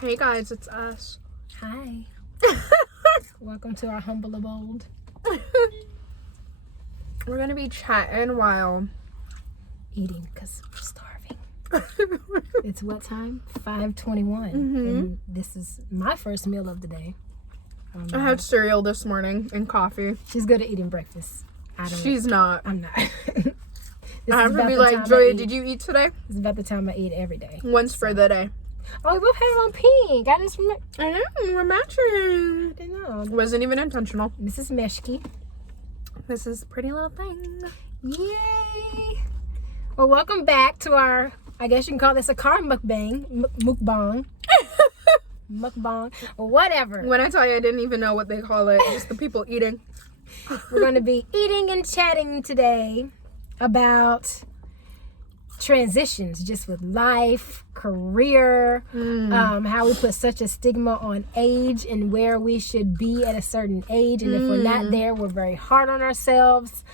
Hey guys, it's us. Hi. Welcome to our humble abode. We're gonna be chatting while Eating because we're starving. It's what time? 5:21. And this is my first meal of the day. I had cereal this morning and coffee. She's good at eating breakfast. She's not. I'm not. I have to be like, Joya, did you eat today? It's about the time I eat every day. Once for the day. Oh, we both have on pink. I know, we're matching. I didn't know. Wasn't even intentional. This is Meshki. This is Pretty Little Thing. Yay! Well, welcome back to our, I guess you can call this a car mukbang. Mukbang. Mukbang. Or whatever. When I tell you I didn't even know what they call it, just the people eating. We're going to be eating and chatting today about transitions just with life, career, how we put such a stigma on age and where we should be at a certain age, and if we're not there, we're very hard on ourselves.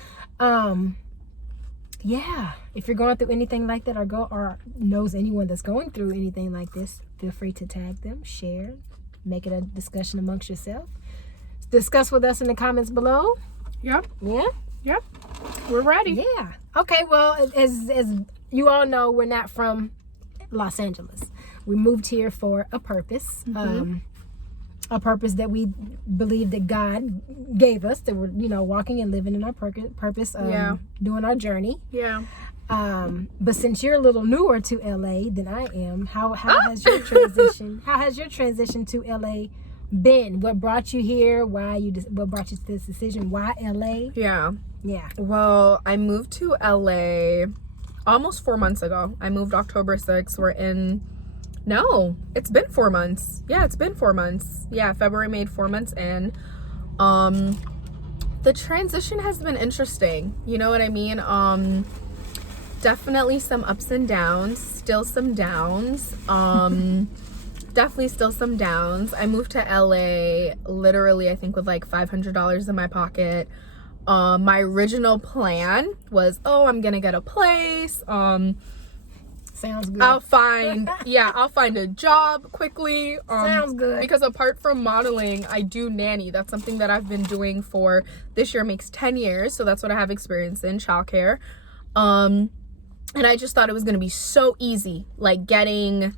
Yeah, if you're going through anything like that or knows anyone that's going through anything like this, feel free to tag them, share, make it a discussion amongst yourself. Discuss with us in the comments below. Yep. Yeah? Yep. We're ready. Yeah. Okay, well, as you all know, we're not from Los Angeles. We moved here for a purpose. A purpose that we believe that God gave us, that we're, walking and living in our purpose, doing our journey. Yeah. But since you're a little newer to LA than I am, how has your transition to LA been? What brought you here? What brought you to this decision? Why LA? Yeah. Yeah. Well, I moved to LA almost 4 months ago. I moved October 6th. It's been 4 months. Yeah, it's been 4 months. Yeah, February made 4 months in. The transition has been interesting. You know what I mean? Definitely some ups and downs, still some downs. Definitely still some downs. I moved to LA literally, I think, with like $500 in my pocket. My original plan was, I'm gonna get a place. Sounds good. I'll find a job quickly. Sounds good. Because apart from modeling, I do nanny. That's something that I've been doing for this year makes 10 years. So that's what I have experience in, childcare. And I just thought it was gonna be so easy, like getting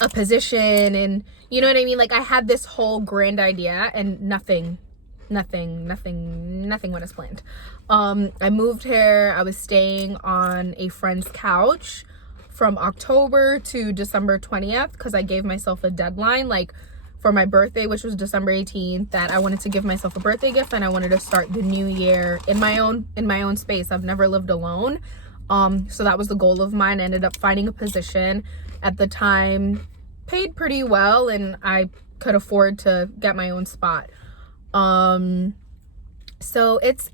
a position, and you know what I mean? Like I had this whole grand idea and nothing went as planned. I moved here. I was staying on a friend's couch from October to December 20th because I gave myself a deadline, like for my birthday, which was December 18th, that I wanted to give myself a birthday gift and I wanted to start the new year in my own space. I've never lived alone. So that was the goal of mine. I ended up finding a position at the time, paid pretty well, and I could afford to get my own spot. So it's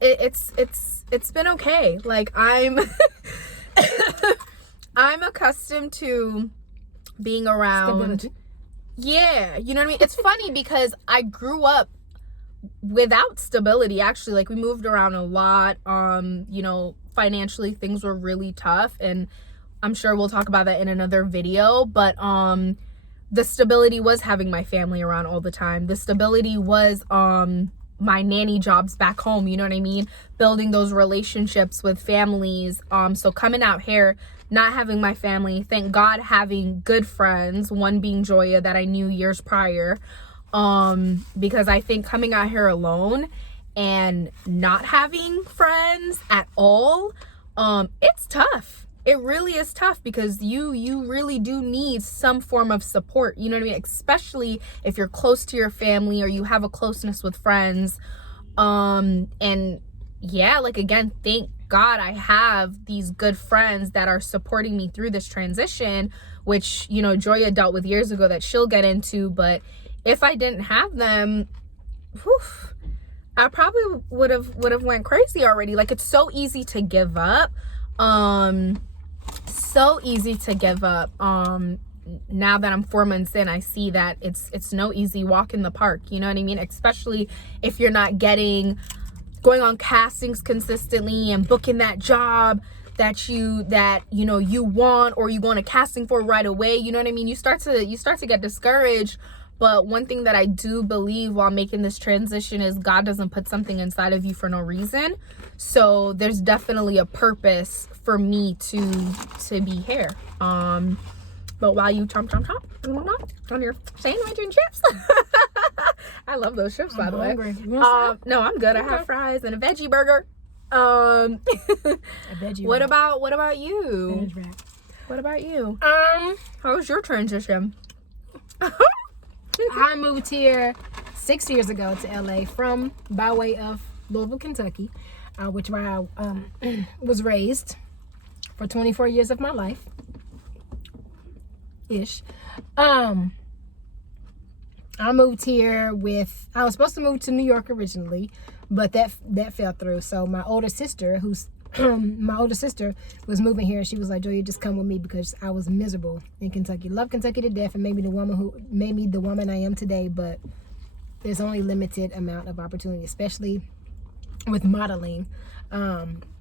been okay. Like I'm accustomed to being around stability. Yeah, you know what I mean? It's funny because I grew up without stability, actually. Like we moved around a lot. Financially things were really tough, and I'm sure we'll talk about that in another video, but the stability was having my family around all the time. The stability was my nanny jobs back home, you know what I mean? Building those relationships with families. So coming out here, not having my family, thank God having good friends, one being Joya that I knew years prior. Because I think coming out here alone and not having friends at all, it's tough. It really is tough because you really do need some form of support, you know what I mean? Especially if you're close to your family or you have a closeness with friends. And yeah, like again, thank God I have these good friends that are supporting me through this transition, which, Joya dealt with years ago that she'll get into. But if I didn't have them, I probably would have went crazy already. Like it's so easy to give up. So easy to give up. Now that I'm 4 months in, I see that it's no easy walk in the park, you know what I mean? Especially if you're not going on castings consistently and booking that job. that you want, or you go on a casting for right away. You know what I mean? You start to get discouraged. But one thing that I do believe while making this transition is God doesn't put something inside of you for no reason. So there's definitely a purpose for me to be here. But while you chomp on your sandwich and chips, I love those chips, by the way. No, I'm good. Okay. I have fries and a veggie burger. A veggie. What about you? What about you? How was your transition? I moved here 6 years ago to LA by way of Louisville, Kentucky, which where I was raised for 24 years of my life. Ish. I moved here I was supposed to move to New York originally, but that fell through. So my older sister, was moving here, and she was like, "Joy, you just come with me," because I was miserable in Kentucky. Love Kentucky to death, and made me the woman I am today, but there's only limited amount of opportunity, especially with modeling.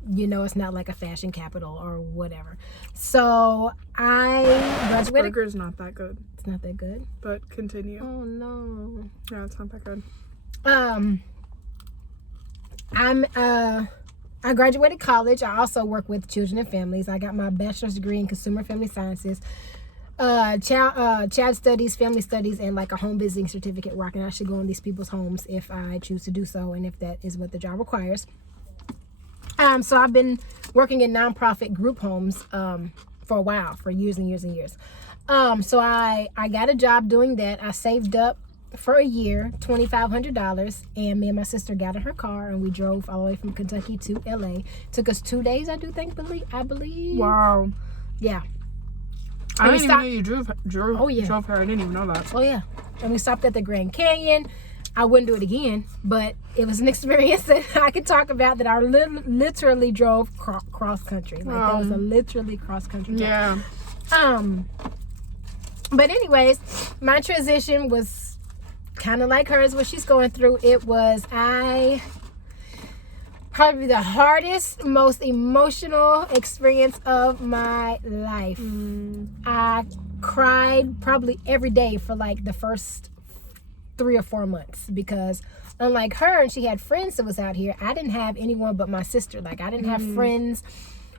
It's not like a fashion capital or whatever. So I graduated. This burger's not that good. It's not that good. But continue. Oh no. Yeah, it's not that good. I graduated college. I also work with children and families. I got my bachelor's degree in consumer family sciences, child studies, family studies, and like a home visiting certificate where I can actually go in these people's homes if I choose to do so, and if that is what the job requires. So I've been working in nonprofit group homes for a while, for years and years and years. So I got a job doing that. I saved up for a year $2,500, and me and my sister got in her car and we drove all the way from Kentucky to LA. Took us 2 days, I believe. Wow. Yeah. I didn't even know you drove her. I didn't even know that. Oh yeah. And we stopped at the Grand Canyon. I wouldn't do it again, but it was an experience that I could talk about, that I literally drove cross country. Like that was a literally cross country drive. Yeah. But anyways, my transition was kind of like hers, what she's going through. It was probably the hardest, most emotional experience of my life. I cried probably every day for like the first 3 or 4 months, because unlike her, and she had friends that was out here, I didn't have anyone but my sister. Like, I didn't have friends.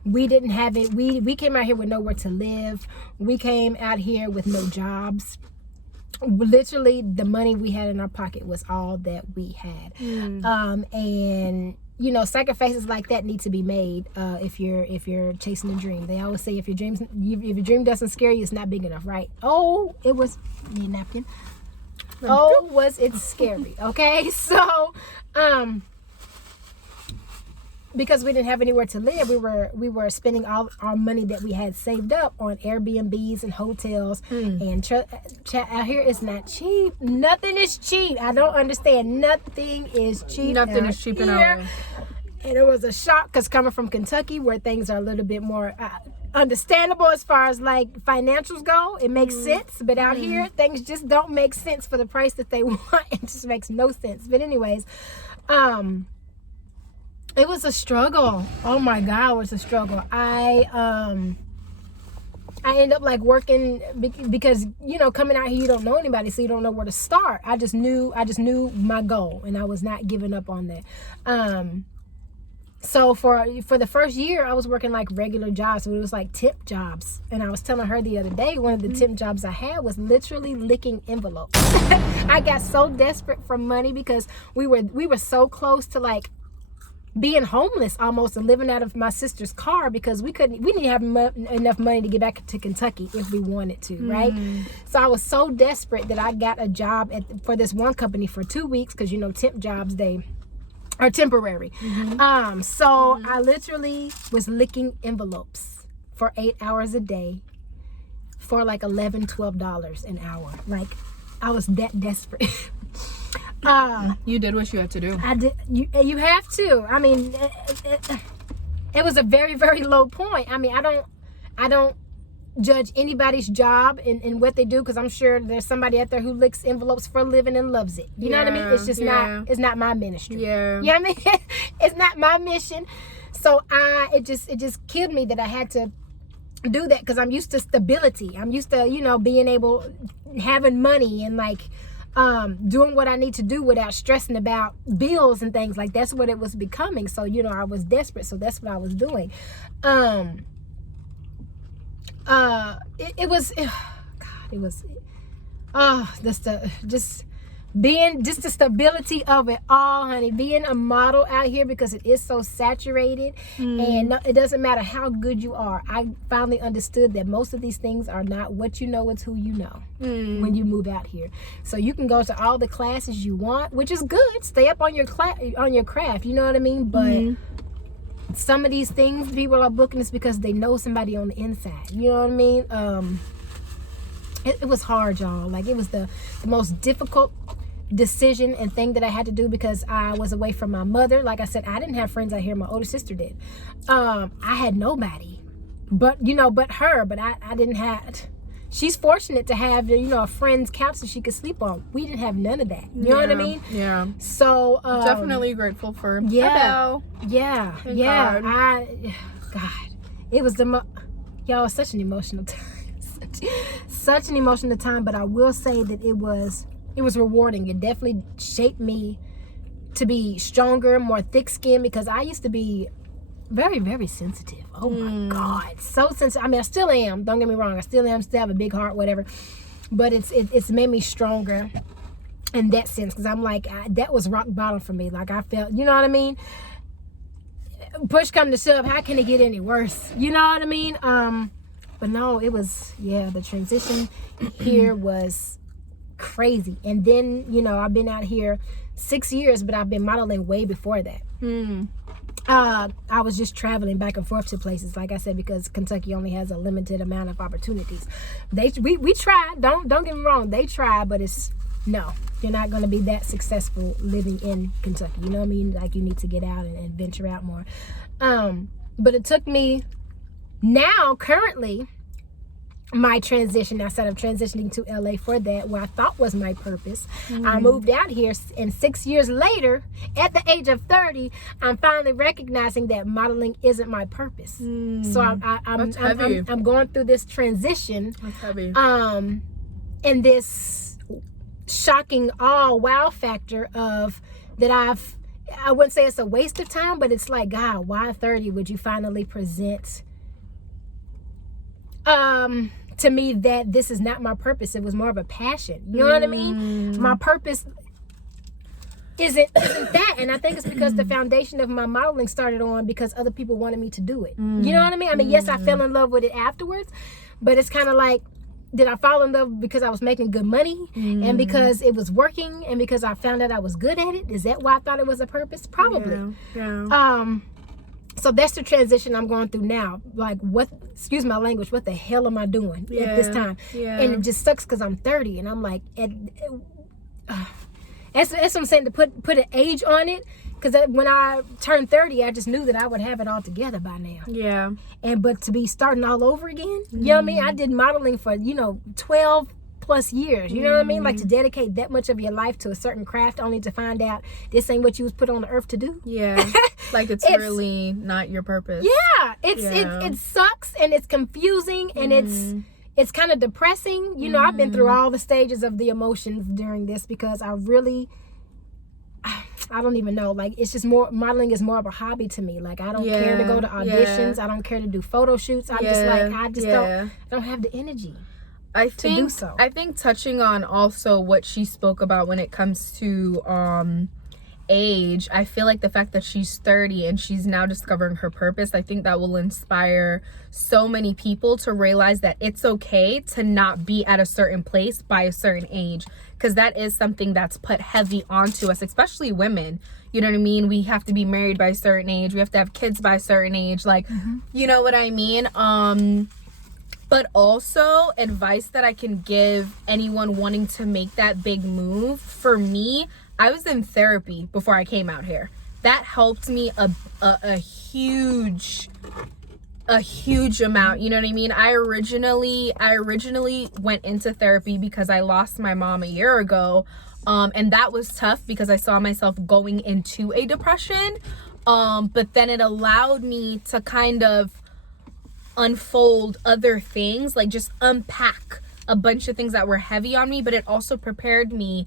We didn't have it. We came out here with nowhere to live. We came out here with no jobs. Literally, the money we had in our pocket was all that we had. And sacrifices like that need to be made if you're chasing a dream. They always say if your dream doesn't scare you, it's not big enough, right? Oh, it was need a napkin. Oh, was it scary? Okay, so because we didn't have anywhere to live, we were spending all our money that we had saved up on Airbnbs and hotels. And out here is not cheap. Nothing is cheap. I don't understand. Nothing is cheap. Nothing is cheap in LA. And it was a shock, because coming from Kentucky, where things are a little bit more understandable as far as like financials go, it makes sense. But out here, things just don't make sense for the price that they want. It just makes no sense. But anyways, it was a struggle. Oh my God, it was a struggle. I ended up like working because coming out here, you don't know anybody, so you don't know where to start. I just knew my goal, and I was not giving up on that. So for the first year, I was working like regular jobs. So it was like tip jobs. And I was telling her the other day, one of the tip jobs I had was literally licking envelopes. I got so desperate for money because we were so close to like being homeless almost, and living out of my sister's car, because we didn't have enough money to get back to Kentucky if we wanted to, right? So I was so desperate that I got a job for this one company for 2 weeks, because tip jobs, they are temporary. So I literally was licking envelopes for 8 hours a day for like $11-12 an hour. Like, I was that desperate. You did what you had to do. I did. You have to. I mean, it was a very, very low point. I mean, I don't judge anybody's job and what they do, because I'm sure there's somebody out there who licks envelopes for a living and loves it. You know what I mean? It's just not my ministry. Yeah. You know what I mean? It's not my mission. So it just killed me that I had to do that, because I'm used to stability. I'm used to, being able, having money, and like doing what I need to do without stressing about bills and things. Like, that's what it was becoming. So I was desperate, so that's what I was doing. It was the stability of it all, honey. Being a model out here, because it is so saturated, and it doesn't matter how good you are. I finally understood that most of these things are not what you know, it's who you know when you move out here. So you can go to all the classes you want, which is good. Stay up on your craft, you know what I mean? But some of these things people are booking is because they know somebody on the inside, you know what I mean? It was hard, y'all. Like, it was the most difficult decision and thing that I had to do, because I was away from my mother. Like I said, I didn't have friends out here. My older sister did. I had nobody but her. But I didn't have. She's fortunate to have a friend's couch that she could sleep on. We didn't have none of that. You know what I mean? Yeah. So definitely grateful for yeah, Thank yeah. God. It was y'all, such an emotional time. Such an emotional time. But I will say that it was rewarding. It definitely shaped me to be stronger, more thick-skinned, because I used to be very, very sensitive. Oh my God, so sensitive. I mean, I still am. Don't get me wrong. I still am. Still have a big heart, whatever. But it's made me stronger in that sense, because I'm like, that was rock bottom for me. Like, I felt, you know what I mean? Push come to shove, how can it get any worse? You know what I mean? But no, it was, the transition here was crazy. And then I've been out here 6 years, but I've been modeling way before that. I was just traveling back and forth to places, like I said, because Kentucky only has a limited amount of opportunities. We tried, don't get me wrong, they tried, but you're not going to be that successful living in Kentucky, you know what I mean? Like, you need to get out and venture out more. But it took me, now currently, my transition, instead of transitioning to LA for that, what I thought was my purpose, I moved out here, and 6 years later, at the age of 30, I'm finally recognizing that modeling isn't my purpose. So I'm going through this transition. That's heavy. And this shocking wow factor of that I wouldn't say it's a waste of time, but it's like, God, why 30 would you finally present to me that this is not my purpose? It was more of a passion. You know what I mean? My purpose isn't that. And I think it's because the foundation of my modeling started on because other people wanted me to do it. You know what I mean? I mean, yes, I fell in love with it afterwards, but it's kind of like, did I fall in love because I was making good money and because it was working and because I found out I was good at it? Is that why I thought it was a purpose? Probably. Yeah. So that's the transition I'm going through now. Like, excuse my language, what the hell am I doing at this time? Yeah. And it just sucks because I'm 30 and I'm like, that's what I'm saying, to put an age on it. Because when I turned 30, I just knew that I would have it all together by now. Yeah. But to be starting all over again, you know what I mean? I did modeling for, 12 plus years, you know what I mean? Like, to dedicate that much of your life to a certain craft only to find out this ain't what you was put on the earth to do. Yeah. Like, it's really not your purpose. Yeah. It sucks and it's confusing and it's kind of depressing. I've been through all the stages of the emotions during this because I don't even know. Like, it's just modeling is more of a hobby to me. Like, I don't care to go to auditions. I don't care to do photo shoots. I'm just like, I don't have the energy. I think touching on also what she spoke about when it comes to age, I feel like the fact that she's 30 and she's now discovering her purpose, I think that will inspire so many people to realize that it's okay to not be at a certain place by a certain age, because that is something that's put heavy onto us, especially women. You know what I mean? We have to be married by a certain age, we have to have kids by a certain age, like you know what I mean? But also, advice that I can give anyone wanting to make that big move. For me, I was in therapy before I came out here. That helped me a huge amount. You know what I mean? I originally went into therapy because I lost my mom a year ago. And that was tough because I saw myself going into a depression. But then it allowed me to kind of unfold other things, like just unpack a bunch of things that were heavy on me, but it also prepared me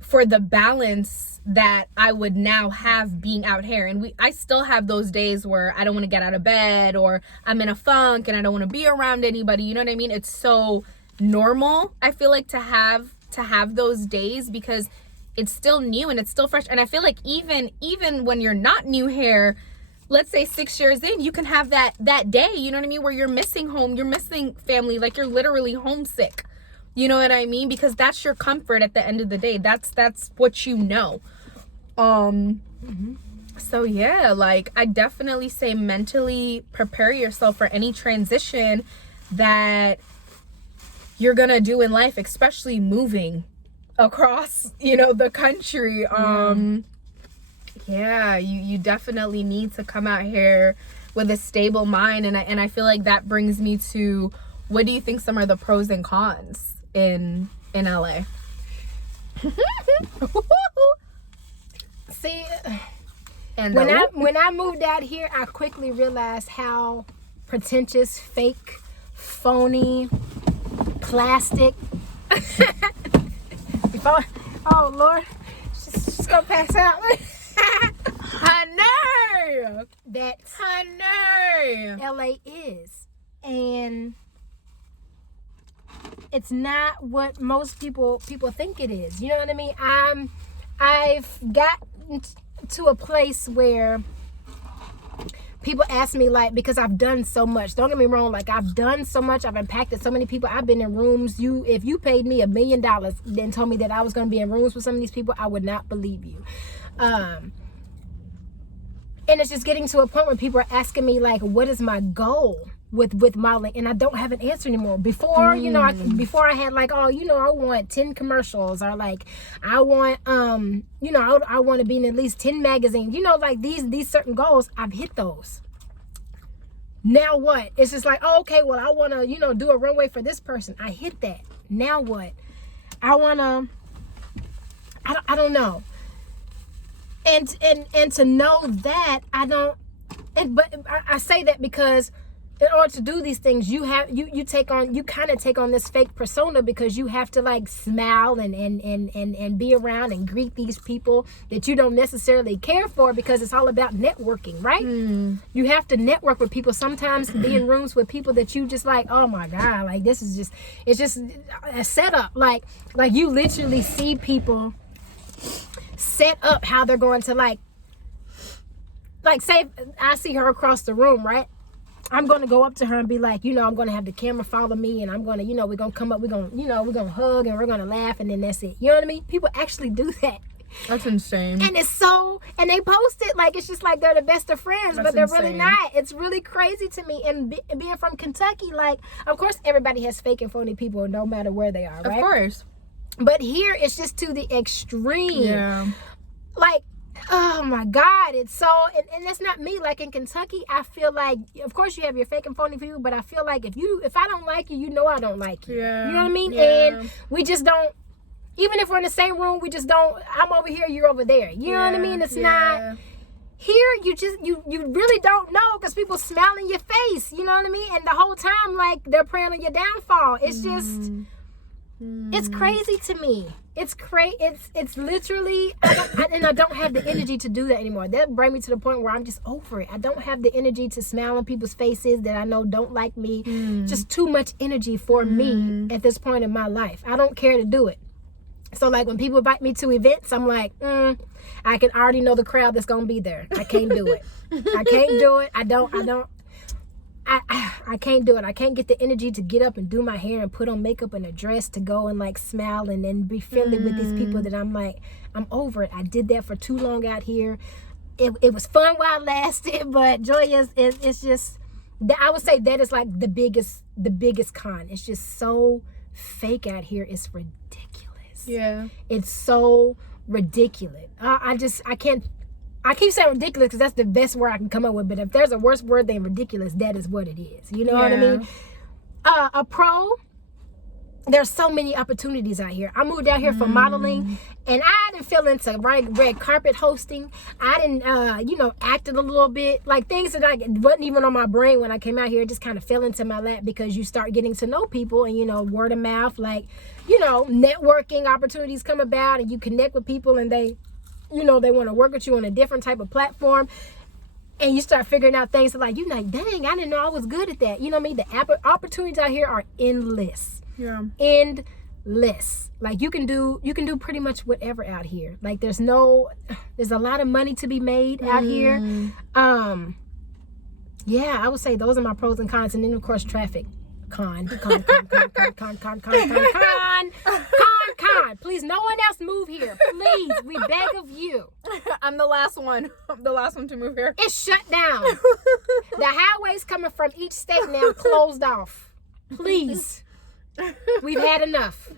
for the balance that I would now have being out here. And I still have those days where I don't want to get out of bed, or I'm in a funk and I don't want to be around anybody. You know what I mean? It's so normal, I feel like, to have those days, because it's still new and it's still fresh. And I feel like even when you're not new here, let's say 6 years in, you can have that day, you know what I mean, where you're missing home, you're missing family, like you're literally homesick. You know what I mean? Because that's your comfort at the end of the day. That's what you know. So yeah, like I definitely say mentally prepare yourself for any transition that you're gonna do in life, especially moving across, the country. Yeah, you definitely need to come out here with a stable mind, and I feel like that brings me to, what do you think some are the pros and cons in LA? See, and when I moved out here, I quickly realized how pretentious, fake, phony, plastic. Oh Lord, she's gonna pass out. Honey, That's honey, LA is, and it's not what most people think it is. You know what I mean? I've gotten to a place where people ask me, like, because I've done so much. Don't get me wrong, like I've done so much. I've impacted so many people. I've been in rooms. If you paid me $1 million and told me that I was going to be in rooms with some of these people, I would not believe you. And it's just getting to a point where people are asking me, like, what is my goal with modeling? And I don't have an answer anymore. Before, before I had like, I want 10 commercials, or like I want I want to be in at least 10 magazines, like these certain goals. I've hit those. Now what? It's just like, oh, okay, well, I want to do a runway for this person. I hit that. Now what? I want to I don't know. And to know that but I say that because in order to do these things, you kind of take on this fake persona, because you have to like smile and be around and greet these people that you don't necessarily care for, because it's all about networking, right? You have to network with people. Sometimes be in rooms with people that you just like, oh my God, like it's just a setup. Like you literally see people set up how they're going to like say I see her across the room, right? I'm going to go up to her and be like, I'm going to have the camera follow me, and I'm going to, we're going to come up, we're going to hug, and we're going to laugh, and then that's it. You know what I mean? People actually do that. That's insane. And and they post it like it's just like they're the best of friends, but they're really not. It's really crazy to me. And being from Kentucky, like, of course, everybody has fake and phony people no matter where they are, right? Of course. But here, it's just to the extreme. Yeah. Like, oh my God, it's so, and that's not me. Like in Kentucky, I feel like, of course you have your fake and phony people, but I feel like if I don't like you, I don't like you. Yeah. You know what I mean? Yeah. And we just don't, even if we're in the same room, we just don't, I'm over here, you're over there. You know what I mean? It's not, here you really don't know, because people smile in your face, you know what I mean? And the whole time, like, they're praying on your downfall. It's just, it's crazy to me. It's it's literally, I don't have the energy to do that anymore. That brings me to the point where I'm just over it. I don't have the energy to smile on people's faces that I know don't like me. Just too much energy for me at this point in my life. I don't care to do it. So like when people invite me to events, I'm like, I can already know the crowd that's gonna be there. I can't do it. I can't do it. I can't do it. I can't get the energy to get up and do my hair and put on makeup and a dress to go and like smile and then be friendly with these people that I'm like, I'm over it. I did that for too long out here. It was fun while it lasted, but joy it's just, I would say that is like the biggest con. It's just so fake out here. It's ridiculous. Yeah. It's so ridiculous. I keep saying ridiculous because that's the best word I can come up with. But if there's a worse word than ridiculous, that is what it is. You know what I mean? A pro, there's so many opportunities out here. I moved out here for modeling, and I didn't feel into red carpet hosting. I didn't, acted a little bit. Like things that wasn't even on my brain when I came out here, just kind of fell into my lap because you start getting to know people and, word of mouth, like, networking opportunities come about and you connect with people and they want to work with you on a different type of platform. And you start figuring out things like, dang, I didn't know I was good at that. You know what I mean? The opportunities out here are endless. Yeah. Endless. Like you can do pretty much whatever out here. Like there's a lot of money to be made out here. Yeah, I would say those are my pros and cons. And then of course traffic. Con. Please, no one else move here. Please, we beg of you. I'm the last one. I'm the last one to move here. It's shut down. The highways coming from each state now closed off. Please. We've had enough.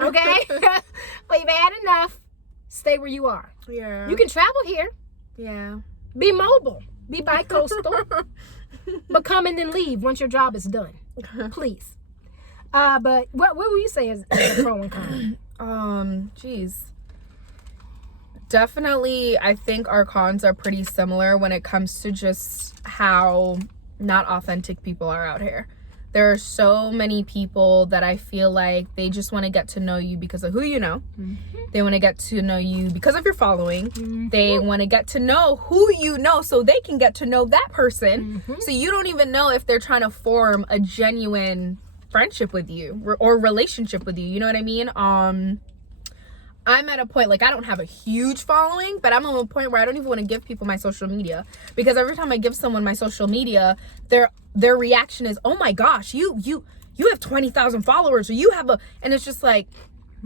Okay? We've had enough. Stay where you are. Yeah. You can travel here. Yeah. Be mobile. Be bi-coastal. But come and then leave once your job is done. Please. But what would you say is a pro and con? Geez. Definitely, I think our cons are pretty similar when it comes to just how not authentic people are out here. There are so many people that I feel like they just want to get to know you because of who you know. They want to get to know you because of your following. They want to get to know who you know so they can get to know that person. So you don't even know if they're trying to form a genuine friendship with you or relationship with you. You know what I mean? I'm at a point, like, I don't have a huge following, but I'm at a point where I don't even want to give people my social media, because every time I give someone my social media, their reaction is, oh my gosh, you have 20,000 followers, or you have and it's just like,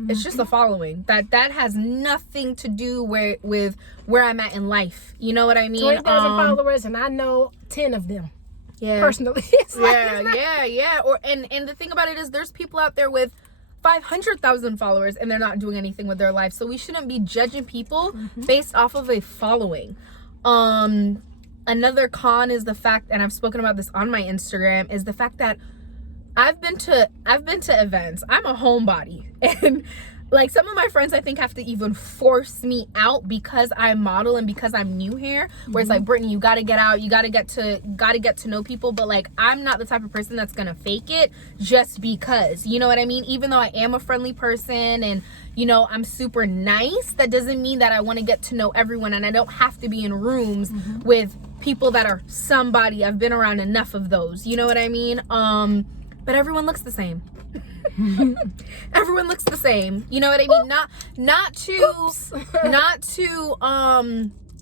it's just a following that has nothing to do with where I'm at in life. You know what I mean? 20,000 followers, and I know 10 of them. Yeah. Personally. Yeah. And the thing about it is, there's people out there with 500,000 followers and they're not doing anything with their life. So we shouldn't be judging people based off of a following. Another con is the fact, and I've spoken about this on my Instagram, is the fact that I've been to events. I'm a homebody, and like some of my friends I think have to even force me out because I model and because I'm new here, where it's like, Brittany, you gotta get out, you gotta get to know people. But like, I'm not the type of person that's gonna fake it just because, you know what I mean? Even though I am a friendly person and I'm super nice, that doesn't mean that I want to get to know everyone, and I don't have to be in rooms with people that are somebody. I've been around enough of those, you know what I mean? But everyone looks the same. Everyone looks the same, you know what I mean? Not to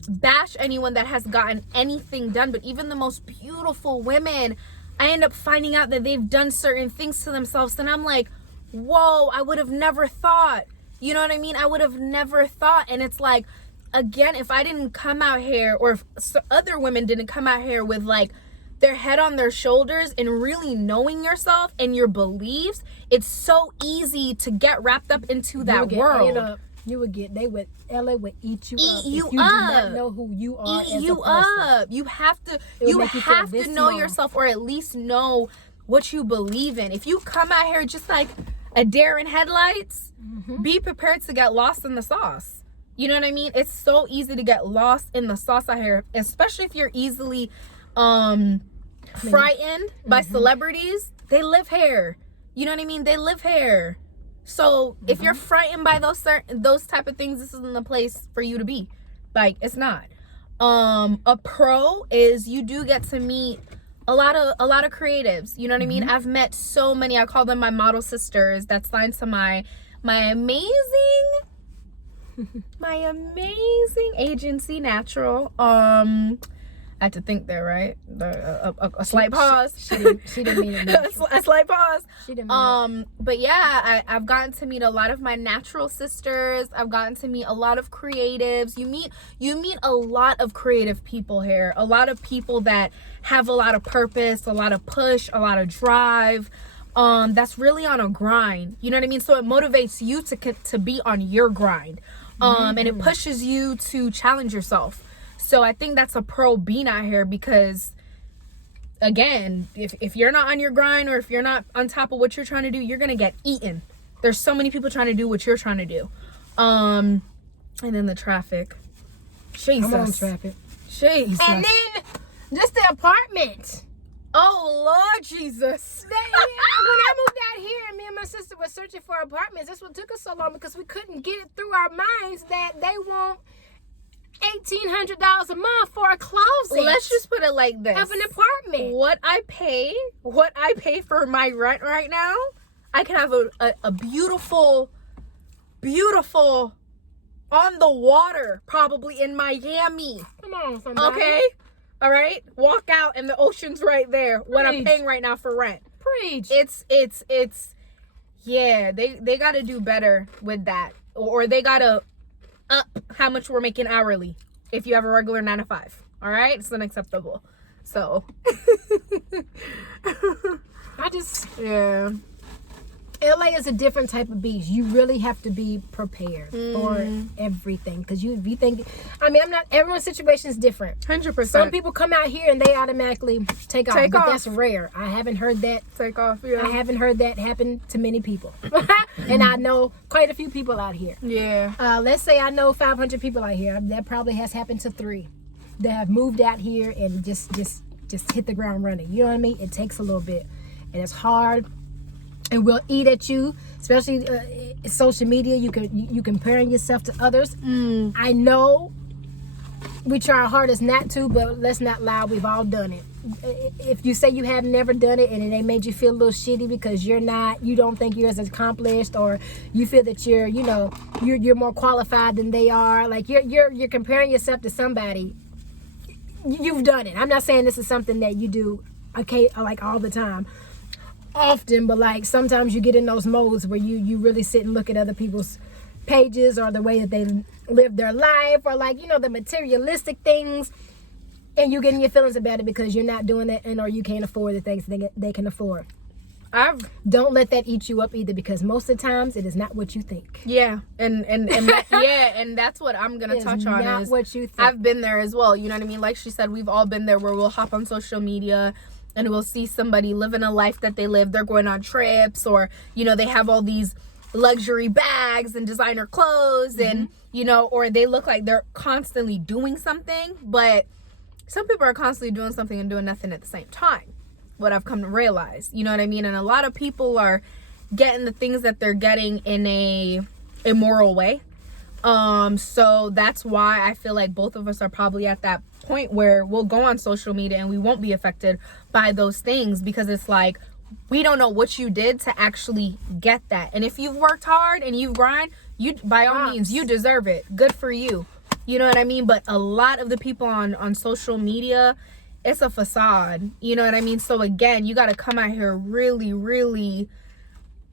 bash anyone that has gotten anything done, but even the most beautiful women, I end up finding out that they've done certain things to themselves, and I'm like, whoa, I would have never thought. You know what I mean? I would have never thought. And it's like, again, if I didn't come out here, or if other women didn't come out here with like their head on their shoulders and really knowing yourself and your beliefs, it's so easy to get wrapped up into that world. LA would eat you up. If you do not know who you are as a person. You have to know yourself, or at least know what you believe in. If you come out here just like a deer in headlights, be prepared to get lost in the sauce. You know what I mean? It's so easy to get lost in the sauce out here, especially if you're easily frightened by celebrities. They live here. You know what I mean? They live here. So if you're frightened by those type of things, this isn't the place for you to be. Like, it's not. A pro is you do get to meet a lot of creatives. You know what I mean? I've met so many. I call them my model sisters. That's signed to my amazing agency, Natural. I had to think there, right? A slight pause. She didn't mean it. A slight pause. She didn't mean it. But yeah, I've gotten to meet a lot of my natural sisters. I've gotten to meet a lot of creatives. You meet a lot of creative people here. A lot of people that have a lot of purpose, a lot of push, a lot of drive. That's really on a grind. You know what I mean? So it motivates you to be on your grind. And it pushes you to challenge yourself. So I think that's a pro being out here, because again, if you're not on your grind or if you're not on top of what you're trying to do, you're gonna get eaten. There's so many people trying to do what you're trying to do. And then the traffic. Jesus. Come on, traffic. Jesus. And then just the apartment. Oh, Lord Jesus. When I moved out here and me and my sister were searching for apartments, that's what took us so long, because we couldn't get it through our minds that they want $1,800 a month for a closet. Let's just put it like this. Of an apartment. What I pay for my rent right now, I can have a beautiful, beautiful on the water, probably in Miami. Come on, somebody. Okay? All right? Walk out and the ocean's right there. Preach. What I'm paying right now for rent. Preach. It's yeah, they got to do better with that. Or they got to up how much we're making hourly if you have a regular 9 to 5. All right? It's unacceptable. So. Yeah. LA is a different type of beast. You really have to be prepared for everything, because if you think, everyone's situation is different. 100%. Some people come out here and they automatically take off, but that's rare. I haven't heard that. Take off, yeah. I haven't heard that happen to many people. And I know quite a few people out here. Yeah. Let's say I know 500 people out here. That probably has happened to 3 that have moved out here and just hit the ground running. You know what I mean? It takes a little bit, and it's hard. It will eat at you, especially social media. You comparing yourself to others. I know we try our hardest not to, but let's not lie. We've all done it. If you say you have never done it and it made you feel a little shitty because you don't think you're as accomplished, or you feel that you're more qualified than they are, like you're comparing yourself to somebody. You've done it. I'm not saying this is something that you do, okay, like all the time. Often, but like sometimes you get in those modes where you really sit and look at other people's pages, or the way that they live their life, or like the materialistic things, and you get in your feelings about it because you're not doing that, or you can't afford the things they can afford. Don't let that eat you up either, because most of the times it is not what you think. Yeah, and and that's what I'm gonna touch on. Not is what you think. I've been there as well. You know what I mean? Like she said, we've all been there, where we'll hop on social media and we'll see somebody living a life that they live. They're going on trips, or they have all these luxury bags and designer clothes, and or they look like they're constantly doing something, but some people are constantly doing something and doing nothing at the same time. What I've come to realize, you know what I mean? And a lot of people are getting the things that they're getting in a immoral way. So that's why I feel like both of us are probably at that point where we'll go on social media and we won't be affected by those things, because it's like, we don't know what you did to actually get that. And if you've worked hard and you've grind, you, by all means, you deserve it. Good for you. You know what I mean? But a lot of the people on social media, it's a facade. You know what I mean? So again, you got to come out here really, really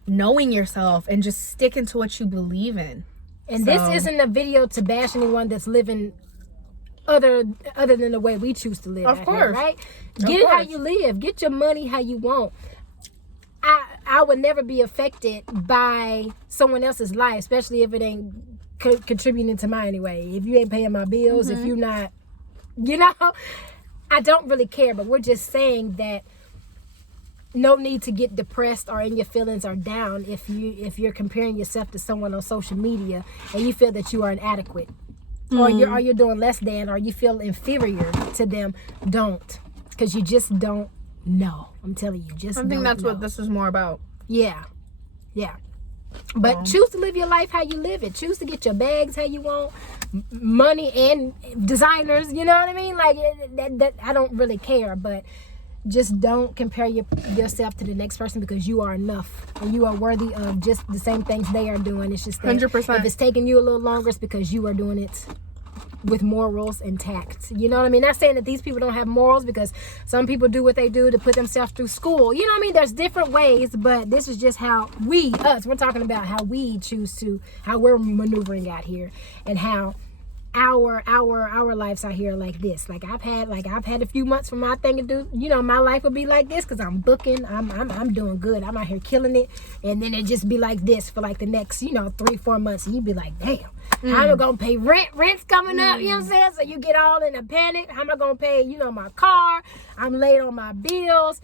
knowing yourself and just sticking to what you believe in. And this isn't a video to bash anyone that's living other than the way we choose to live. Of course. Here, right? Get it how you live. Get your money how you want. I would never be affected by someone else's life, especially if it ain't contributing to mine anyway. If you ain't paying my bills, if you're not, I don't really care. But we're just saying that no need to get depressed or in your feelings or down if you're comparing yourself to someone on social media and you feel that you are inadequate, or you're doing less than, or you feel inferior to them. Don't, because you just don't know. I'm telling you, I think that's what this is more about. Yeah. But choose to live your life how you live it. Choose to get your bags how you want, money and designers. You know what I mean? Like that I don't really care, but just don't compare yourself to the next person, because you are enough and you are worthy of just the same things they are doing. It's just that 100%. If it's taking you a little longer, it's because you are doing it with morals and tact. You know what I mean? Not saying that these people don't have morals, because some people do what they do to put themselves through school. You know what I mean? There's different ways, but this is just how we're talking about how we choose to, how we're maneuvering out here, and how our lives out here like this. Like I've had a few months for my thing to do. My life would be like this because I'm booking. I'm doing good. I'm out here killing it, and then it just be like this for like the next 3-4 months, and you'd be like, damn. How am I gonna pay rent? Rent's coming up, you know what I'm saying? So you get all in a panic. How am I gonna pay, my car? I'm late on my bills.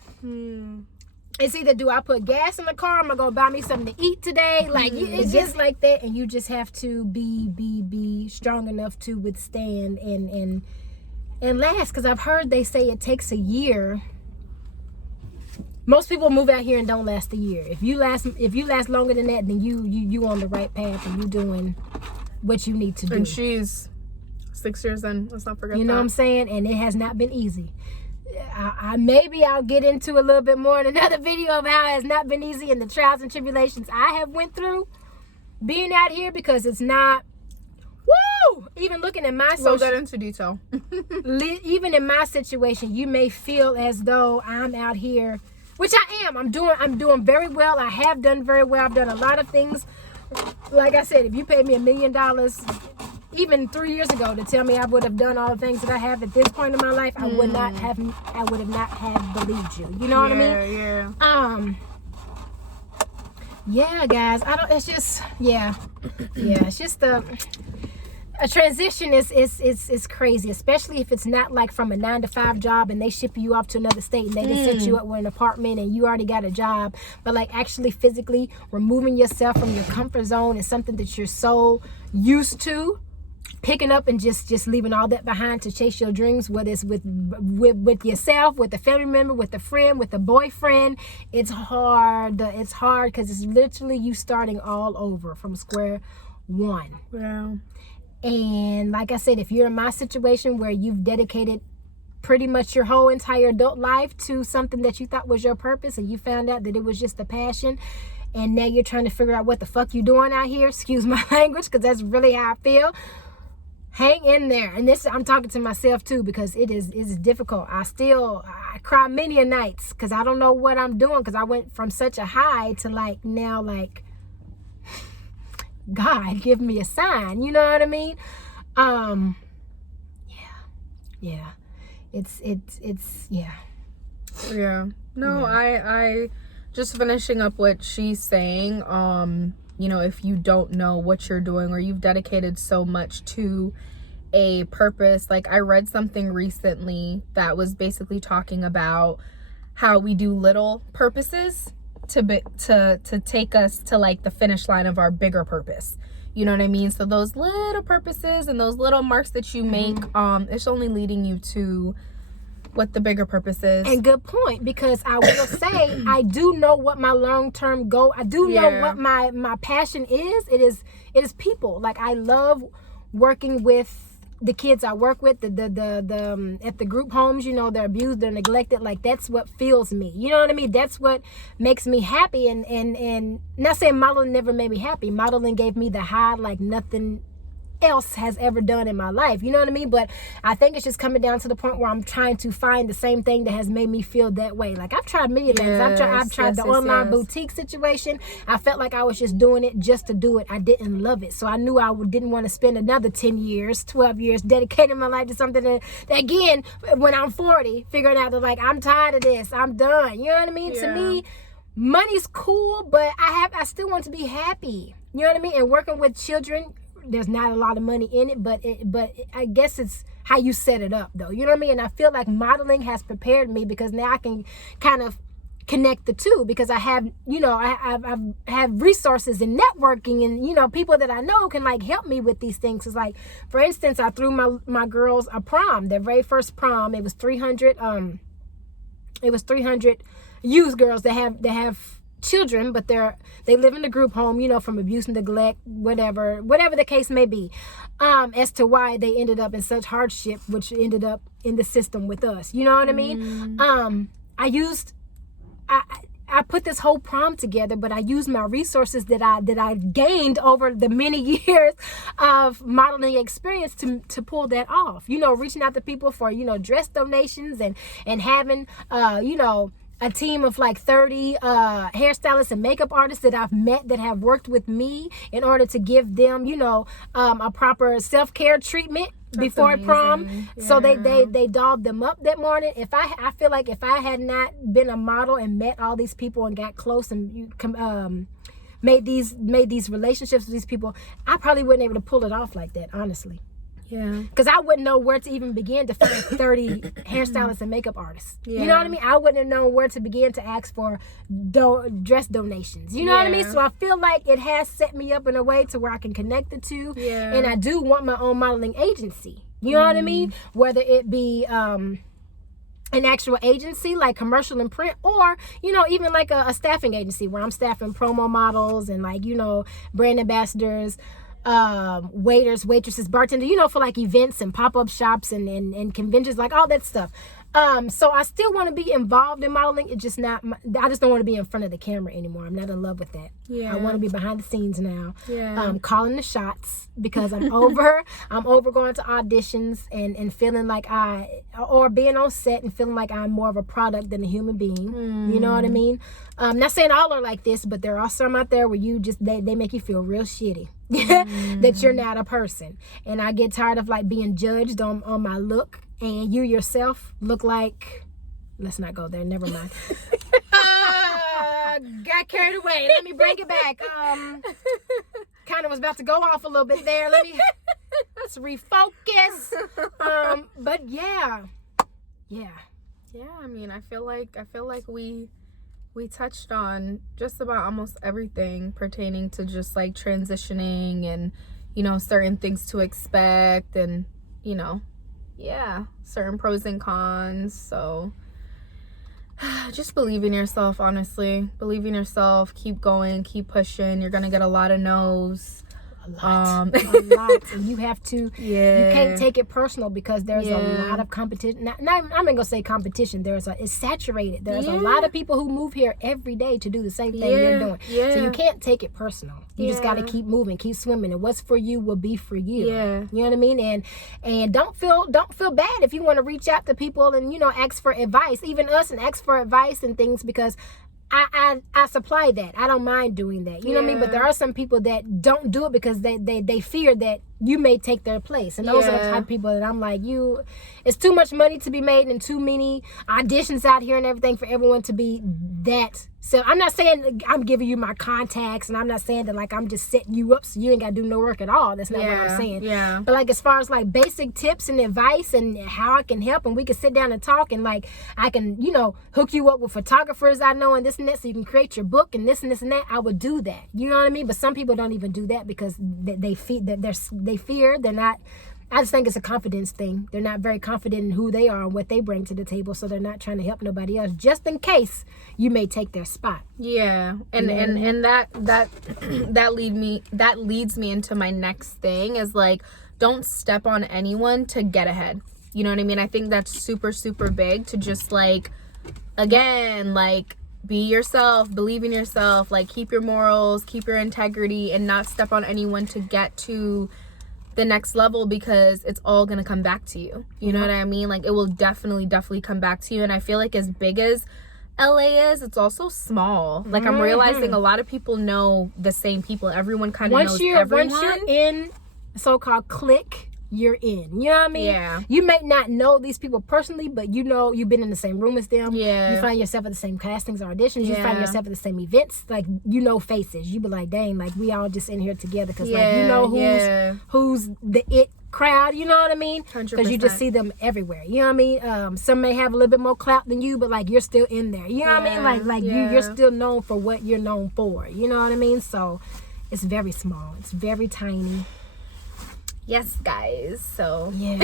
It's either do I put gas in the car? Am I gonna buy me something to eat today? Like it's just like that, and you just have to be strong enough to withstand and last. Because I've heard they say it takes a year. Most people move out here and don't last a year. If you last longer than that, then you on the right path and you doing what you need to do. And she's 6 years in. Let's not forget that. You know what I'm saying? And it has not been easy. Maybe I'll get into a little bit more in another video of how it has not been easy and the trials and tribulations I have went through being out here, because it's not. Woo! Even looking at my we'll get into detail. Even in my situation, you may feel as though I'm out here, which I am. I'm doing very well. I have done very well. I've done a lot of things. Like I said, if you paid me $1 million even 3 years ago to tell me I would have done all the things that I have at this point in my life, I would not have believed you. You know what I mean? Yeah, guys. It's just it's just a transition is crazy, especially if it's not like from a 9-to-5 job and they ship you off to another state and they just set you up with an apartment and you already got a job. But like actually physically removing yourself from your comfort zone is something that you're so used to, picking up and just leaving all that behind to chase your dreams, whether it's with yourself, with a family member, with a friend, with a boyfriend. It's hard. It's hard because it's literally you starting all over from square one. Yeah. And like I said, if you're in my situation where you've dedicated pretty much your whole entire adult life to something that you thought was your purpose and you found out that it was just a passion, and now you're trying to figure out what the fuck you doing out here, excuse my language, because that's really how I feel. Hang in there. And this, I'm talking to myself too, because it's difficult. I cry many a nights because I don't know what I'm doing, because I went from such a high to like now like God give me a sign, you know what I mean? Yeah. It's yeah. No, I just finishing up what she's saying. If you don't know what you're doing or you've dedicated so much to a purpose, like I read something recently that was basically talking about how we do little purposes to take us to like the finish line of our bigger purpose. You know what I mean? So those little purposes and those little marks that you make, it's only leading you to what the bigger purpose is. And good point, because I will say I do know what my long-term goal, I do know what my passion is. It is people. Like I love working with the kids I work with, the at the group homes, they're abused, they're neglected. Like that's what fills me. You know what I mean? That's what makes me happy. And not saying modeling never made me happy. Modeling gave me the high like nothing else has ever done in my life. You know what I mean? But I think it's just coming down to the point where I'm trying to find the same thing that has made me feel that way. Like I've tried many things. I've tried the online boutique situation. I felt like I was just doing it just to do it. I didn't love it. So I knew I didn't want to spend another 10 years, 12 years dedicating my life to something that again, when I'm 40, figuring out that like, I'm tired of this. I'm done. You know what I mean? To me, money's cool, but I still want to be happy. You know what I mean? And working with children, there's not a lot of money in it, but I guess it's how you set it up though. You know what I mean? And I feel like modeling has prepared me, because now I can kind of connect the two, because I have, I have resources and networking and, people that I know can like help me with these things. It's like, for instance, I threw my girls a prom, their very first prom. It was 300 youth girls that have children, but they live in a group home, from abuse and neglect, whatever the case may be, as to why they ended up in such hardship, which ended up in the system with us. You know what I mean? I put this whole prom together, but I used my resources that I gained over the many years of modeling experience to pull that off. Reaching out to people for dress donations and having a team of like 30 hairstylists and makeup artists that I've met that have worked with me in order to give them, a proper self-care treatment before prom. Yeah. So they dolled them up that morning. I feel like if I had not been a model and met all these people and got close and made these relationships with these people, I probably wouldn't able to pull it off like that, honestly. Yeah. Because I wouldn't know where to even begin to find 30 hairstylists and makeup artists. Yeah. You know what I mean? I wouldn't have known where to begin to ask for dress donations. You know what I mean? So I feel like it has set me up in a way to where I can connect the two. Yeah. And I do want my own modeling agency. You know what I mean? Whether it be an actual agency like commercial and print, or even like a staffing agency where I'm staffing promo models and like brand ambassadors, waiters, waitresses, bartenders, for like events and pop-up shops and conventions, like all that stuff. So I still want to be involved in modeling. It's just not, I just don't want to be in front of the camera anymore. I'm not in love with that. Yeah. I want to be behind the scenes now. Yeah. Calling the shots, because I'm over going to auditions and feeling like or being on set and feeling like I'm more of a product than a human being. You know what I mean? Not saying all are like this, but there are some out there where they make you feel real shitty. That you're not a person. And I get tired of like being judged on my look, and you yourself look like, let's not go there, never mind. Got carried away. Let me bring it back. Kind of was about to go off a little bit there. Let's refocus. But yeah. I mean, I feel like we touched on just about almost everything pertaining to just like transitioning and certain things to expect, and certain pros and cons. So just believe in yourself, honestly. Believe in yourself. Keep going. Keep pushing. You're gonna get a lot of no's. A lot. And you have to, you can't take it personal, because there's a lot of competition. I'm not gonna say competition. It's saturated. There's a lot of people who move here every day to do the same thing you're doing. So you can't take it personal. You just got to keep moving, keep swimming, and what's for you will be for you. You know what I mean? And don't feel bad if you want to reach out to people and ask for advice, even us, and ask for advice and things, because I supply that. I don't mind doing that. You know what I mean? But there are some people that don't do it because they fear that you may take their place. And those are the type of people that I'm like, it's too much money to be made and too many auditions out here and everything for everyone to be that. So I'm not saying I'm giving you my contacts, and I'm not saying that like I'm just setting you up so you ain't got to do no work at all. That's not what I'm saying. Yeah. But like as far as like basic tips and advice and how I can help, and we can sit down and talk, and like I can, hook you up with photographers I know and this and that, so you can create your book and this and this and that, I would do that. You know what I mean? But some people don't even do that because they fear. They're not. I just think it's a confidence thing. They're not very confident in who they are and what they bring to the table, so they're not trying to help nobody else, just in case you may take their spot. Yeah, and that leads me into my next thing, is like, don't step on anyone to get ahead. You know what I mean? I think that's super, super big, to just like, again, like, be yourself, believe in yourself, like keep your morals, keep your integrity, and not step on anyone to get to the next level, because it's all gonna come back to you. You know what I mean? Like, it will definitely come back to you. And I feel like as big as LA is, it's also small. Like, I'm realizing a lot of people know the same people. Everyone kind of knows everyone. Once you're in so-called clique, you're in. You know what I mean? Yeah. You may not know these people personally, but you've been in the same room as them. Yeah. You find yourself at the same castings or auditions. You find yourself at the same events. Like, faces. You be like, dang, like we all just in here together, because like who's the it crowd. You know what I mean? Because you just see them everywhere. You know what I mean? Some may have a little bit more clout than you, but like you're still in there. You know what I mean? Like you're still known for what you're known for. You know what I mean? So it's very small. It's very tiny. Yes, guys. So yeah,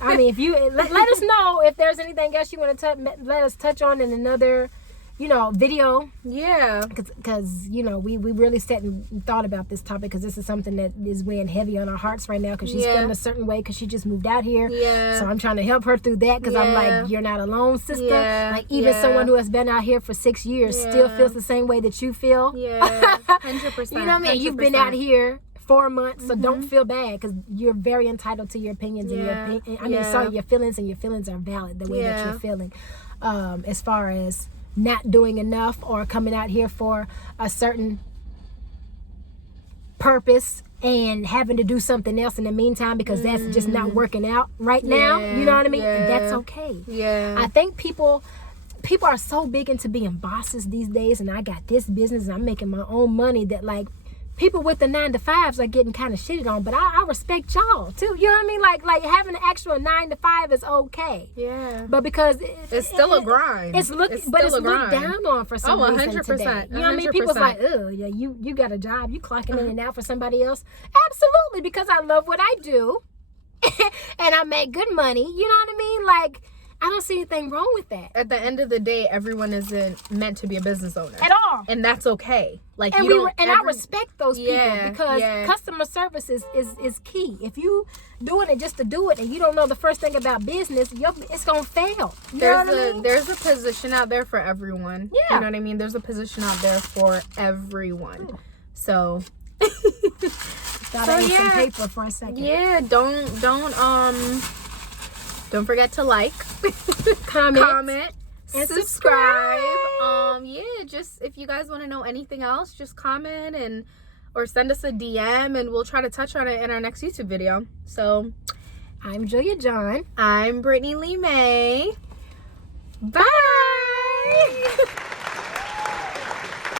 I mean, if you let us know if there's anything else you want to let us touch on in another, video. Yeah, because we really sat and thought about this topic, because this is something that is weighing heavy on our hearts right now, because she's feeling a certain way because she just moved out here. Yeah. So I'm trying to help her through that, because I'm like, you're not alone, sister. Yeah. Like, even someone who has been out here for 6 years still feels the same way that you feel. Yeah, 100%. You know what I mean? 100%. You've been out here 4 months, so don't feel bad, because you're very entitled to your opinions and your feelings, and your feelings are valid the way that you're feeling. As far as not doing enough or coming out here for a certain purpose and having to do something else in the meantime because that's just not working out right now. You know what I mean? And that's okay. Yeah. I think people people are so big into being bosses these days, and I got this business and I'm making my own money, that like people with the 9-to-5s are getting kind of shitted on, but I respect y'all too. You know what I mean? Like having an actual 9-to-5 is okay. Yeah. But because it's still a grind. It's looked down on for some reason 100%. today. You know what I mean? People's like, oh yeah, you got a job, you clocking in and out for somebody else. Absolutely, because I love what I do, and I make good money. You know what I mean? Like, I don't see anything wrong with that. At the end of the day, everyone isn't meant to be a business owner at all, and that's okay. Like, and I respect those people, because customer service is key. If you doing it just to do it and you don't know the first thing about business, it's gonna fail. There's a position out there for everyone. Yeah, you know what I mean. There's a position out there for everyone. So. Thought I ate some paper for a second. Yeah, don't forget to like, comment, and subscribe. Just if you guys want to know anything else, just comment or send us a DM, and we'll try to touch on it in our next YouTube video. So, I'm Julia John. I'm Brittany-Leigh May. Bye.